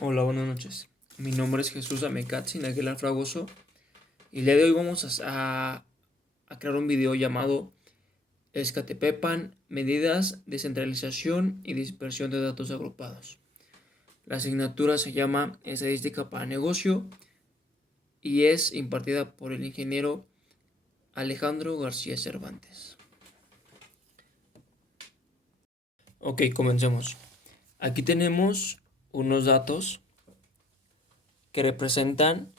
Hola, buenas noches. Mi nombre es Jesús Amecatzin Aguilar Fragoso y el día de hoy vamos a crear un video llamado Escatepepan, medidas de centralización y dispersión de datos agrupados. La asignatura se llama Estadística para Negocio y es impartida por el ingeniero Alejandro García Cervantes. Ok, comencemos. Aquí tenemos unos datos que representan,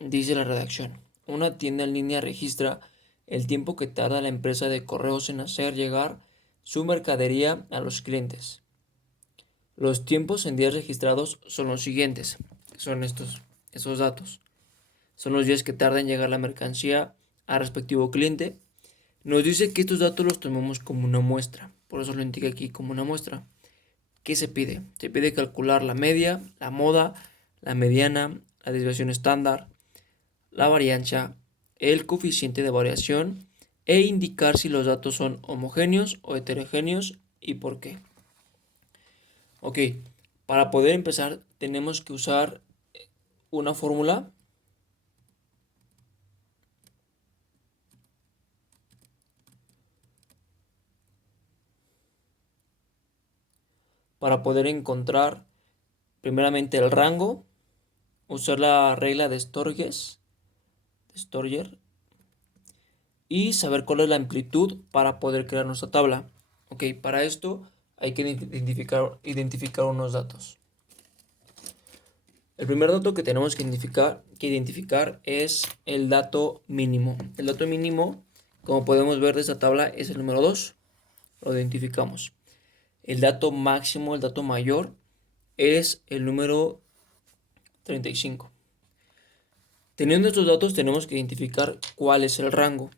dice la redacción, una tienda en línea registra el tiempo que tarda la empresa de correos en hacer llegar su mercadería a los clientes. Los tiempos en días registrados son los siguientes. Son esos datos. Son los días que tarda en llegar la mercancía al respectivo cliente. Nos dice que estos datos los tomemos como una muestra. Por eso lo indica aquí como una muestra. ¿Qué se pide? Se pide calcular la media, la moda, la mediana, la desviación estándar, la varianza, el coeficiente de variación e indicar si los datos son homogéneos o heterogéneos y por qué. Ok, para poder empezar tenemos que usar una fórmula para poder encontrar primeramente el rango, usar la regla de Storger, y saber cuál es la amplitud para poder crear nuestra tabla. Ok, para esto hay que identificar unos datos. El primer dato que tenemos que identificar es el dato mínimo. El dato mínimo, como podemos ver de esta tabla, es el número 2. Lo identificamos. El dato máximo, el dato mayor, es el número 35. Teniendo estos datos, tenemos que identificar cuál es el rango.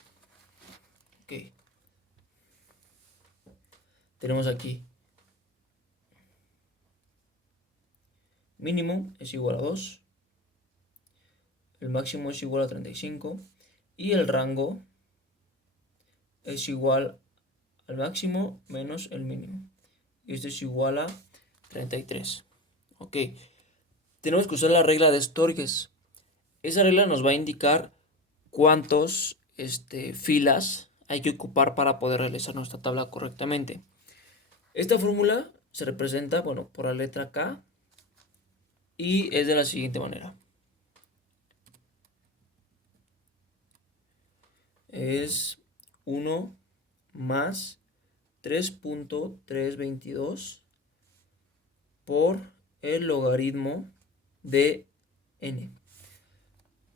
Ok. Tenemos aquí mínimo es igual a 2, el máximo es igual a 35 y el rango es igual al máximo menos el mínimo. Y esto es igual a 33. Ok, tenemos que usar la regla de Storges. Esa regla nos va a indicar cuántos filas hay que ocupar para poder realizar nuestra tabla correctamente. Esta fórmula se representa, bueno, por la letra K y es de la siguiente manera. Es 1 más 3.322 por el logaritmo de n.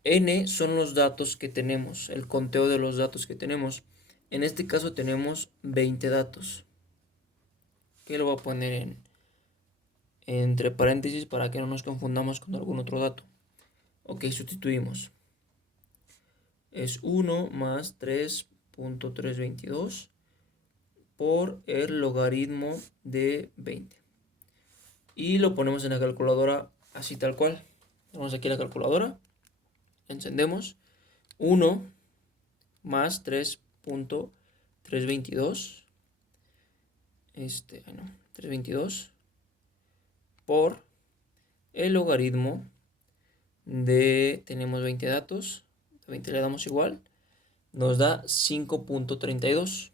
N son los datos que tenemos, el conteo de los datos que tenemos. En este caso tenemos 20 datos. Que lo voy a poner entre paréntesis para que no nos confundamos con algún otro dato. Ok, sustituimos. Es 1 más 3.322 por el logaritmo de 20. Y lo ponemos en la calculadora así tal cual. Vamos aquí a la calculadora. Encendemos. 1 más 3.322. 322 por el logaritmo de, tenemos 20 datos, 20 le damos igual, nos da 5.32.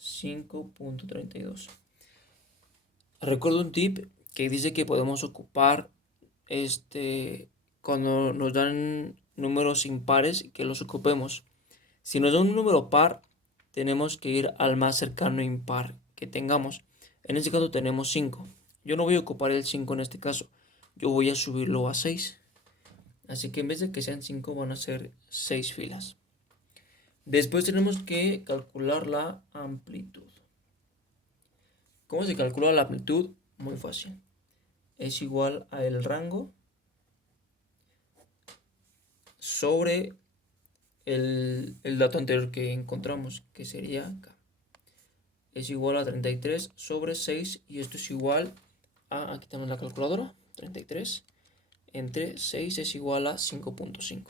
5.32. Recuerdo un tip que dice que podemos ocupar cuando nos dan números impares, que los ocupemos. Si nos da un número par, tenemos que ir al más cercano impar que tengamos. En este caso tenemos 5. Yo no voy a ocupar el 5 en este caso. Yo voy a subirlo a 6. Así que en vez de que sean 5 van a ser 6 filas. Después tenemos que calcular la amplitud. ¿Cómo se calcula la amplitud? Muy fácil. Es igual a el rango sobre el dato anterior que encontramos, que sería acá. Es igual a 33 sobre 6 y esto es igual a, aquí tenemos la calculadora, 33 entre 6 es igual a 5.5.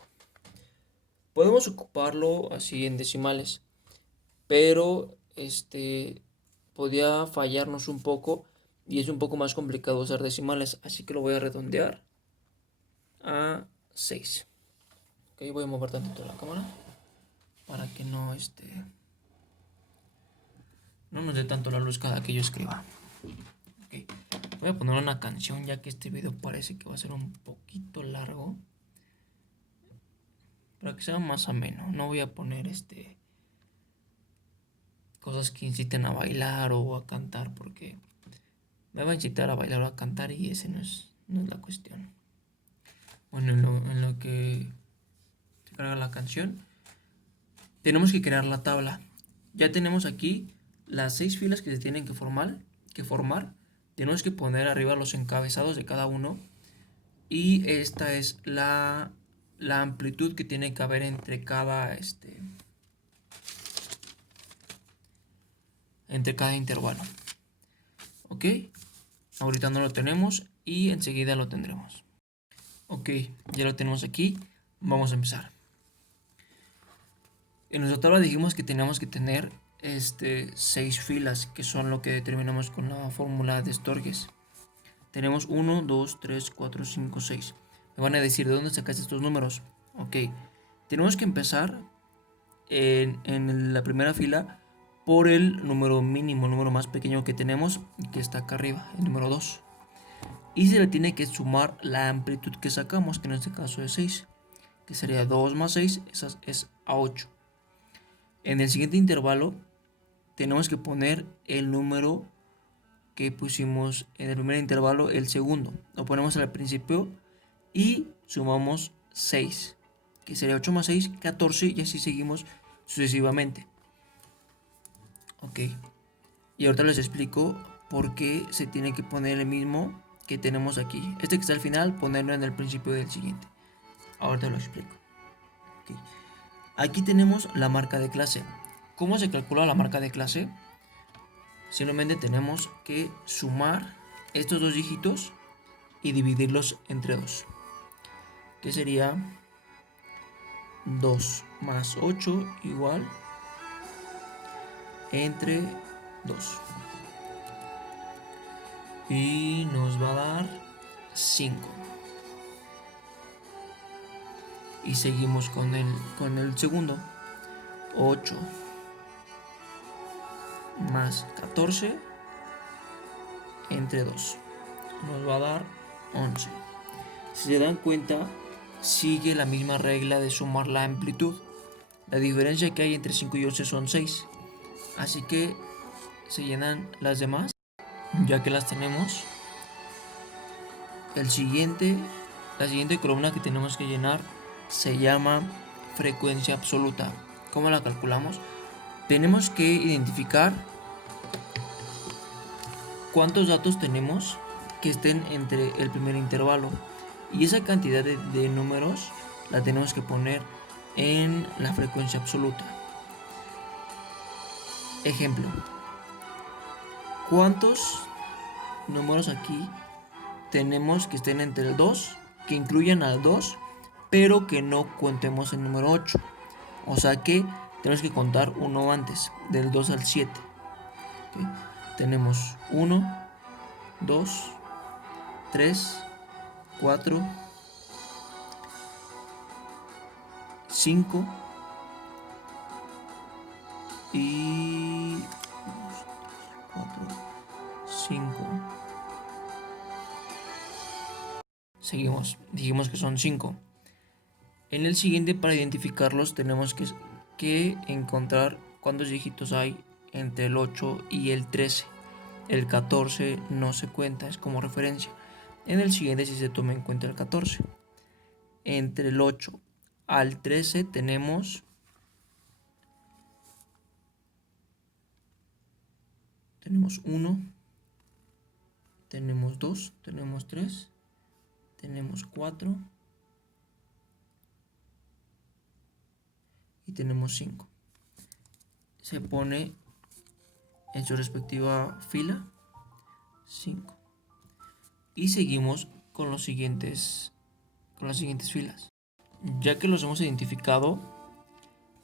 Podemos ocuparlo así en decimales, pero podía fallarnos un poco y es un poco más complicado usar decimales, así que lo voy a redondear a 6. Ok, voy a mover tantito la cámara para que no no nos dé tanto la luz cada que yo escriba. Ok, voy a poner una canción ya que este video parece que va a ser un poquito largo, para que sea más ameno. No voy a poner cosas que inciten a bailar o a cantar, porque me va a incitar a bailar o a cantar y ese no es la cuestión. Bueno, en lo que se carga la canción, tenemos que crear la tabla. Ya tenemos aquí las 6 filas que se tienen que formar. Tenemos que poner arriba los encabezados de cada uno. Y esta es la amplitud que tiene que haber entre cada intervalo. Ok, ahorita no lo tenemos y enseguida lo tendremos. Ok, ya lo tenemos aquí. Vamos a empezar. En nuestra tabla dijimos que teníamos que tener 6 filas, que son lo que determinamos con la fórmula de Storges. Tenemos 1, 2, 3, 4, 5, 6. Me van a decir, ¿de dónde sacaste estos números? Ok, tenemos que empezar en la primera fila por el número mínimo, el número más pequeño que tenemos, que está acá arriba, el número 2. Y se le tiene que sumar la amplitud que sacamos, que en este caso es 6, que sería 2 más 6, es a 8. En el siguiente intervalo tenemos que poner el número que pusimos en el primer intervalo, el segundo. Lo ponemos al principio y sumamos 6, que sería 8 más 6, 14, y así seguimos sucesivamente. Ok, y ahorita les explico por qué se tiene que poner el mismo que tenemos aquí. Este que está al final, ponerlo en el principio del siguiente. Ahorita lo explico. Okay. Aquí tenemos la marca de clase. ¿Cómo se calcula la marca de clase? Simplemente tenemos que sumar estos dos dígitos y dividirlos entre 2. Que sería 2 más 8 igual entre 2. Y nos va a dar 5. Y seguimos con el segundo. 8 más 14 entre 2. Nos va a dar 11. Si se dan cuenta, sigue la misma regla de sumar la amplitud. La diferencia que hay entre 5 y 11 son 6. Así que se llenan las demás, ya que las tenemos. La siguiente columna que tenemos que llenar se llama frecuencia absoluta. ¿Cómo la calculamos? Tenemos que identificar cuántos datos tenemos que estén entre el primer intervalo, y esa cantidad de números la tenemos que poner en la frecuencia absoluta. Ejemplo, ¿cuántos números aquí tenemos que estén entre el 2, que incluyan al 2, pero que no contemos el número 8? O sea que tenemos que contar uno antes, del 2 al 7. ¿Okay? Tenemos 1, 2, 3, 4, 5 y 4, 5. Seguimos, dijimos que son 5. En el siguiente, para identificarlos, tenemos que encontrar cuántos dígitos hay entre el 8 y el 13. El 14 no se cuenta, es como referencia. En el siguiente sí se toma en cuenta el 14. Entre el 8 al 13 tenemos 1, tenemos 2, tenemos 3, tenemos 4 y tenemos 5. Se pone en su respectiva fila 5. Y seguimos con las siguientes filas. Ya que los hemos identificado,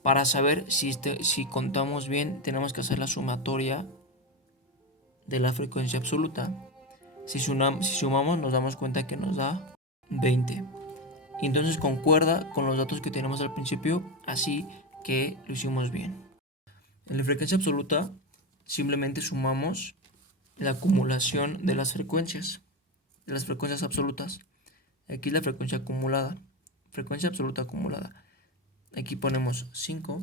para saber si contamos bien, tenemos que hacer la sumatoria de la frecuencia absoluta. Si sumamos nos damos cuenta que nos da 20. Y entonces concuerda con los datos que tenemos al principio, así que lo hicimos bien. En la frecuencia absoluta simplemente sumamos la acumulación de las frecuencias absolutas. Aquí la frecuencia acumulada, frecuencia absoluta acumulada. Aquí ponemos 5.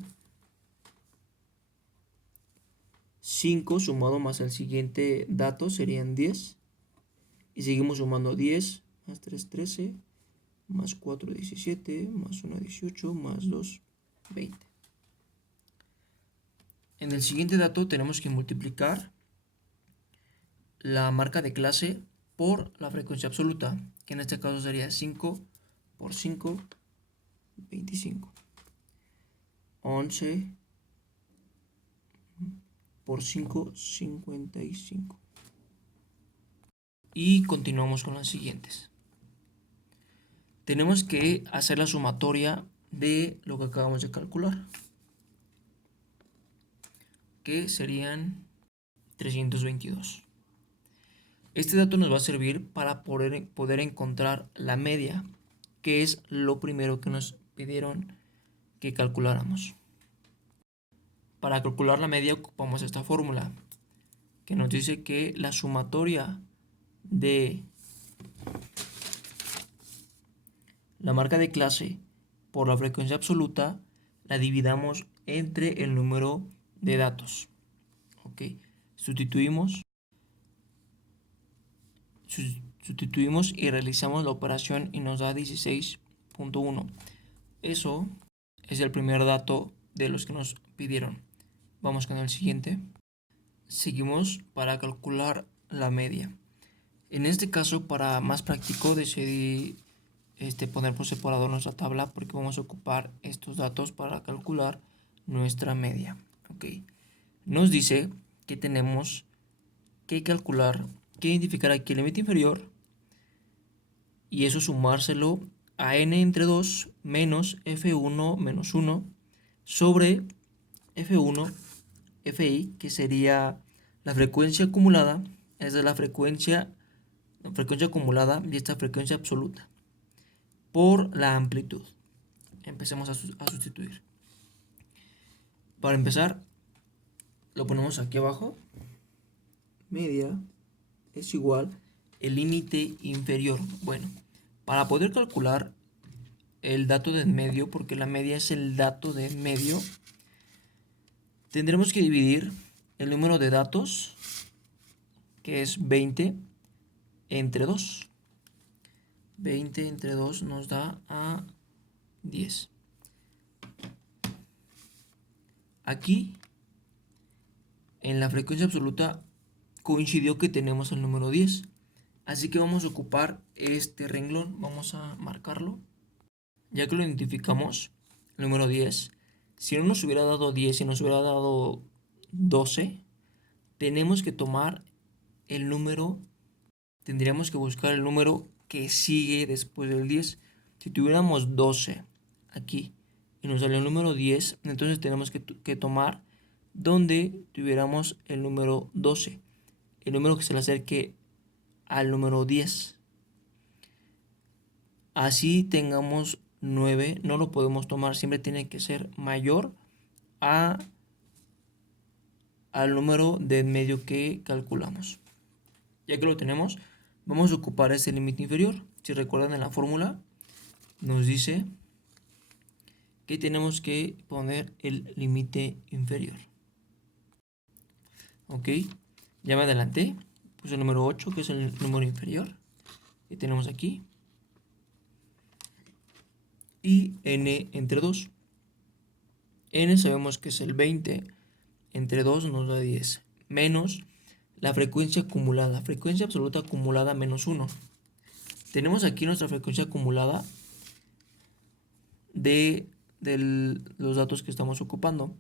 5 sumado más el siguiente dato serían 10. Y seguimos sumando 10 más 3, 13, más 4, 17, más 1, 18, más 2, 20. En el siguiente dato tenemos que multiplicar la marca de clase por la frecuencia absoluta, que en este caso sería 5 por 5, 25. 11 por 5, 55. Y continuamos con las siguientes. Tenemos que hacer la sumatoria de lo que acabamos de calcular, que serían 322. Este dato nos va a servir para poder encontrar la media, que es lo primero que nos pidieron que calculáramos. Para calcular la media ocupamos esta fórmula, que nos dice que la sumatoria de la marca de clase por la frecuencia absoluta la dividamos entre el número de datos. Ok, sustituimos y realizamos la operación y nos da 16.1. Eso es el primer dato de los que nos pidieron. Vamos con el siguiente. Seguimos para calcular la media. En este caso, para más práctico, decidí poner por separado nuestra tabla porque vamos a ocupar estos datos para calcular nuestra media. Ok. Nos dice que tenemos que calcular, que identificar aquí el límite inferior y eso sumárselo a n entre 2 menos f1 menos 1 sobre f1 fi, que sería la frecuencia acumulada, es de la frecuencia acumulada y esta frecuencia absoluta, por la amplitud. Empecemos a sustituir. Para empezar, lo ponemos aquí abajo. Media es igual el límite inferior. Bueno, para poder calcular el dato de en medio, porque la media es el dato de en medio, tendremos que dividir el número de datos, que es 20, entre 2. 20 entre 2 nos da a 10. Aquí, en la frecuencia absoluta, coincidió que tenemos el número 10. Así que vamos a ocupar este renglón, vamos a marcarlo. Ya que lo identificamos, el número 10, si no nos hubiera dado 10 y nos hubiera dado 12, tenemos que tomar el número, tendríamos que buscar el número que sigue después del 10. Si tuviéramos 12 aquí y nos salió el número 10, entonces tenemos que tomar donde tuviéramos el número 12, el número que se le acerque al número 10. Así tengamos 9, no lo podemos tomar, siempre tiene que ser mayor al número de medio que calculamos. Ya que lo tenemos, vamos a ocupar este límite inferior. Si recuerdan, en la fórmula nos dice que tenemos que poner el límite inferior. Ok, ya me adelanté, puse el número 8, que es el número inferior que tenemos aquí, y n entre 2. N sabemos que es el 20, entre 2 nos da 10, menos la frecuencia acumulada, frecuencia absoluta acumulada menos 1. Tenemos aquí nuestra frecuencia acumulada de los datos que estamos ocupando.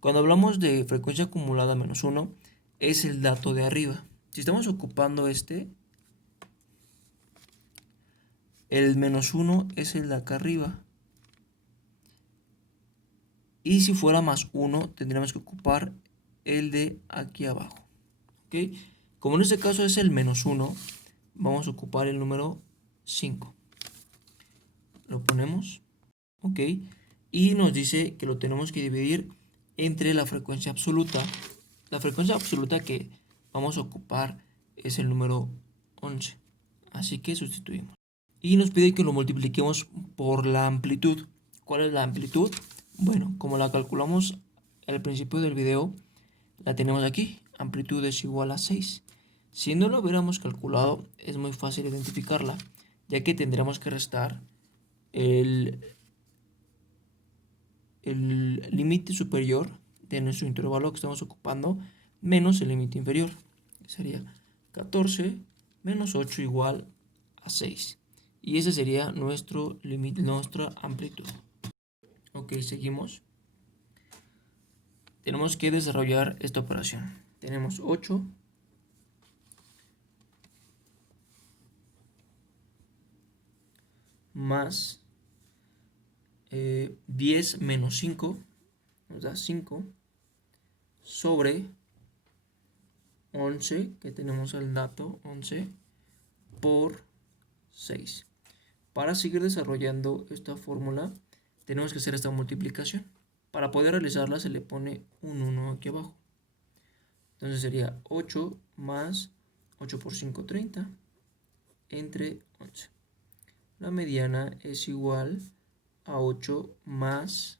Cuando hablamos de frecuencia acumulada menos 1, es el dato de arriba. Si estamos ocupando el menos 1 es el de acá arriba. Y si fuera más 1, tendríamos que ocupar el de aquí abajo. ¿Ok? Como en este caso es el -1, vamos a ocupar el número 5. Lo ponemos, ok, y nos dice que lo tenemos que dividir entre la frecuencia absoluta. La frecuencia absoluta que vamos a ocupar es el número 11, así que sustituimos. Y nos pide que lo multipliquemos por la amplitud. ¿Cuál es la amplitud? Bueno, como la calculamos al principio del video, la tenemos aquí. Amplitud es igual a 6. Si no lo hubiéramos calculado, es muy fácil identificarla, ya que tendríamos que restar el límite superior de nuestro intervalo que estamos ocupando menos el límite inferior. Sería 14 menos 8 igual a 6. Y ese sería nuestro límite, nuestra amplitud. Ok, seguimos. Tenemos que desarrollar esta operación. Tenemos 8 más 10 menos 5 nos da 5 sobre 11, que tenemos el dato 11 por 6. Para seguir desarrollando esta fórmula tenemos que hacer esta multiplicación. Para poder realizarla se le pone un 1 aquí abajo. Entonces sería 8 más 8 por 5, 30 entre 11. La mediana es igual a 8 más,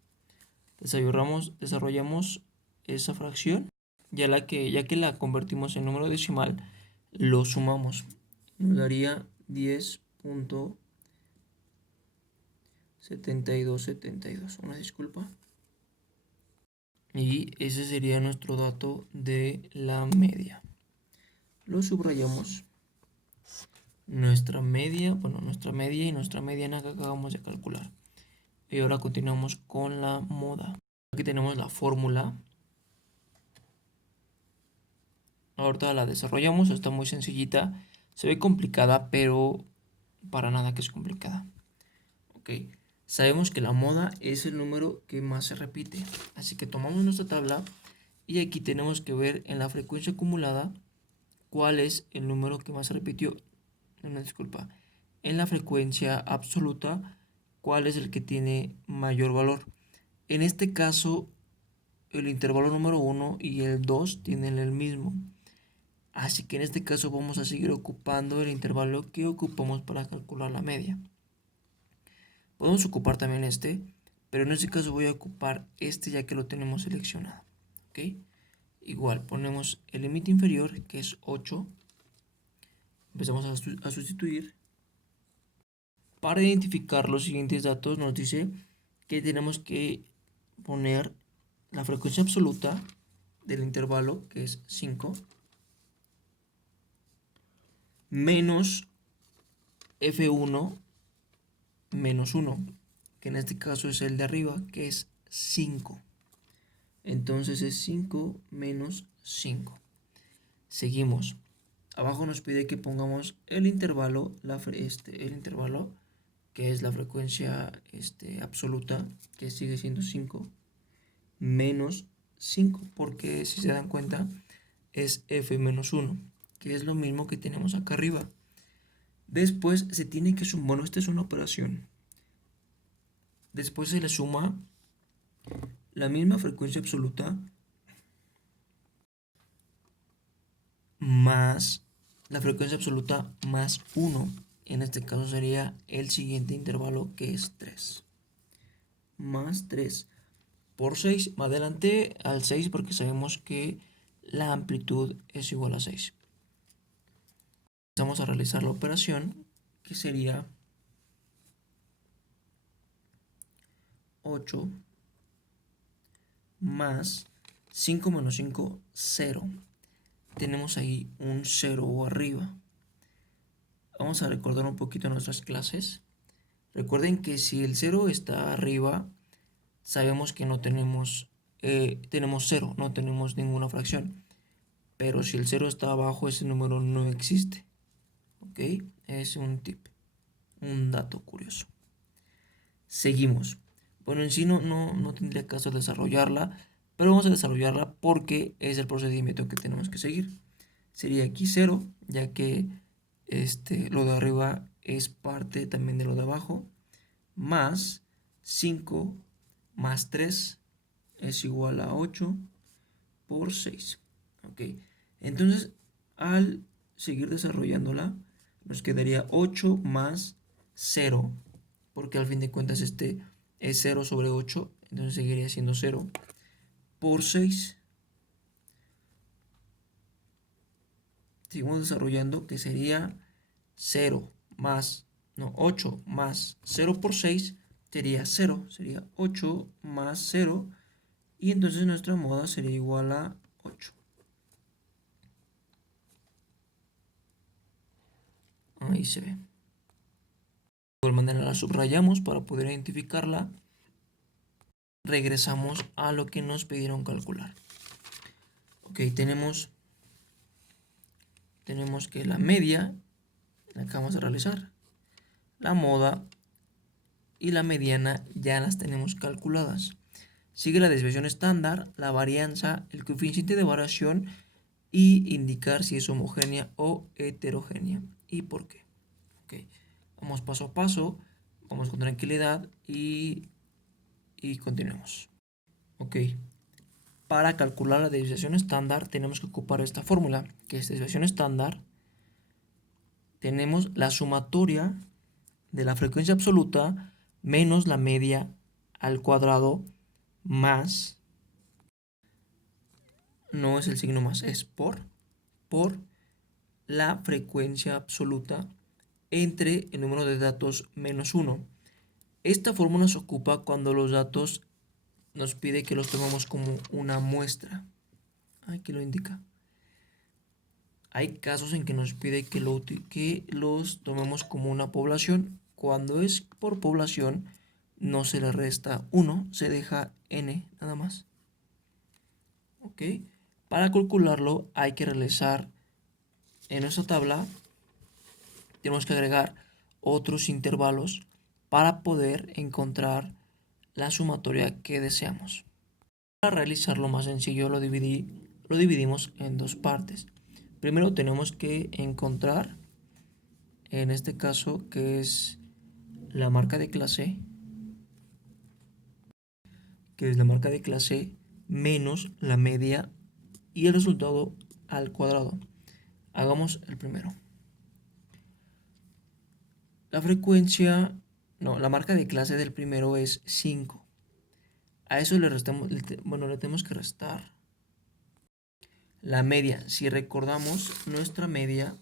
desarrollamos esa fracción, ya que la convertimos en número decimal, lo sumamos. Nos daría 10.7272. Una disculpa. Y ese sería nuestro dato de la media. Lo subrayamos. Nuestra media y nuestra mediana que acabamos de calcular. Y ahora continuamos con la moda. Aquí tenemos la fórmula. Ahorita la desarrollamos, está muy sencillita. Se ve complicada, pero para nada que es complicada. Ok, sabemos que la moda es el número que más se repite. Así que tomamos nuestra tabla y aquí tenemos que ver en la frecuencia acumulada cuál es el número que más se repitió. Una disculpa. En la frecuencia absoluta, cuál es el que tiene mayor valor. En este caso, el intervalo número 1 y el 2 tienen el mismo. Así que en este caso vamos a seguir ocupando el intervalo que ocupamos para calcular la media. Podemos ocupar también este, pero en este caso voy a ocupar este ya que lo tenemos seleccionado. ¿Ok? Igual ponemos el límite inferior, que es 8. Empezamos a sustituir. Para identificar los siguientes datos nos dice que tenemos que poner la frecuencia absoluta del intervalo, que es 5, menos F1 menos 1, que en este caso es el de arriba, que es 5. Entonces es 5 menos 5. Seguimos. Abajo nos pide que pongamos el intervalo, el intervalo que es la frecuencia absoluta, que sigue siendo 5, menos 5, porque si se dan cuenta es f menos 1, que es lo mismo que tenemos acá arriba. Después se tiene que sumar, bueno, esta es una operación. Después se le suma la misma frecuencia absoluta más la frecuencia absoluta más 1. En este caso sería el siguiente intervalo, que es 3. Más 3 por 6. Me adelanté al 6 porque sabemos que la amplitud es igual a 6. Vamos a realizar la operación, que sería 8 más 5 menos 5, 0. Tenemos ahí un 0 arriba. Vamos a recordar un poquito nuestras clases. Recuerden que si el 0 está arriba, sabemos que no tenemos, tenemos 0, no tenemos ninguna fracción. Pero si el 0 está abajo, ese número no existe. ¿Ok? Es un tip, un dato curioso. Seguimos. Bueno, en sí no tendría caso desarrollarla, pero vamos a desarrollarla porque es el procedimiento que tenemos que seguir. sería aquí 0, ya que lo de arriba es parte también de lo de abajo, más 5 más 3 es igual a 8 por 6. Ok, entonces al seguir desarrollándola, nos quedaría 8 más 0, porque al fin de cuentas este es 0 sobre 8, entonces seguiría siendo 0 por 6. Seguimos desarrollando, que sería 0 más, no, 8 más 0 por 6 sería 0, sería 8 más 0, y entonces nuestra moda sería igual a 8. Ahí se ve. De igual manera la subrayamos para poder identificarla. Regresamos a lo que nos pidieron calcular. Ok, tenemos que la media la acabamos de realizar. La moda y la mediana ya las tenemos calculadas. Sigue la desviación estándar, la varianza, el coeficiente de variación y indicar si es homogénea o heterogénea y por qué. Okay. Vamos paso a paso, vamos con tranquilidad y continuemos. Ok, para calcular la desviación estándar tenemos que ocupar esta fórmula, que es desviación estándar. Tenemos la sumatoria de la frecuencia absoluta menos la media al cuadrado más, no es el signo más, es por la frecuencia absoluta entre el número de datos menos 1. Esta fórmula se ocupa cuando los datos nos pide que los tomemos como una muestra. Aquí lo indica. Hay casos en que nos pide que los tomemos como una población. Cuando es por población, no se le resta 1, se deja n nada más. ¿Ok? Para calcularlo hay que realizar en nuestra tabla, tenemos que agregar otros intervalos para poder encontrar la sumatoria que deseamos. Para realizarlo más sencillo lo dividimos en dos partes. Primero tenemos que encontrar, en este caso, que es la marca de clase, menos la media y el resultado al cuadrado. Hagamos el primero. La marca de clase del primero es 5. A eso le tenemos que restar la media. Si recordamos nuestra media,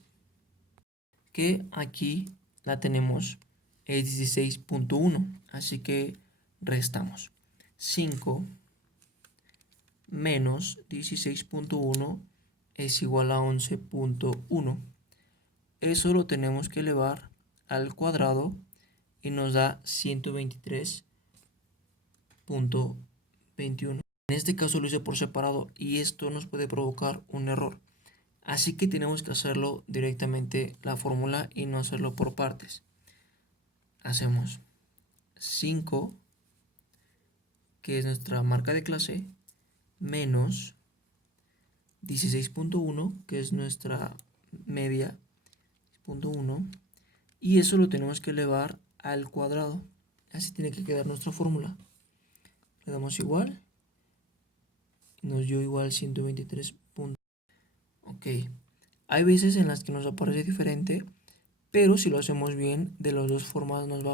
que aquí la tenemos, es 16.1. Así que restamos 5 menos 16.1 es igual a 11.1. Eso lo tenemos que elevar al cuadrado y nos da 123.21. En este caso lo hice por separado y esto nos puede provocar un error. Así que tenemos que hacerlo directamente la fórmula y no hacerlo por partes. Hacemos 5, que es nuestra marca de clase, menos 16.1, que es nuestra media, 0.1, y eso lo tenemos que elevar al cuadrado. Así tiene que quedar nuestra fórmula. Le damos igual, nos dio igual 123. Ok, hay veces en las que nos aparece diferente, pero si lo hacemos bien, de las dos formas nos va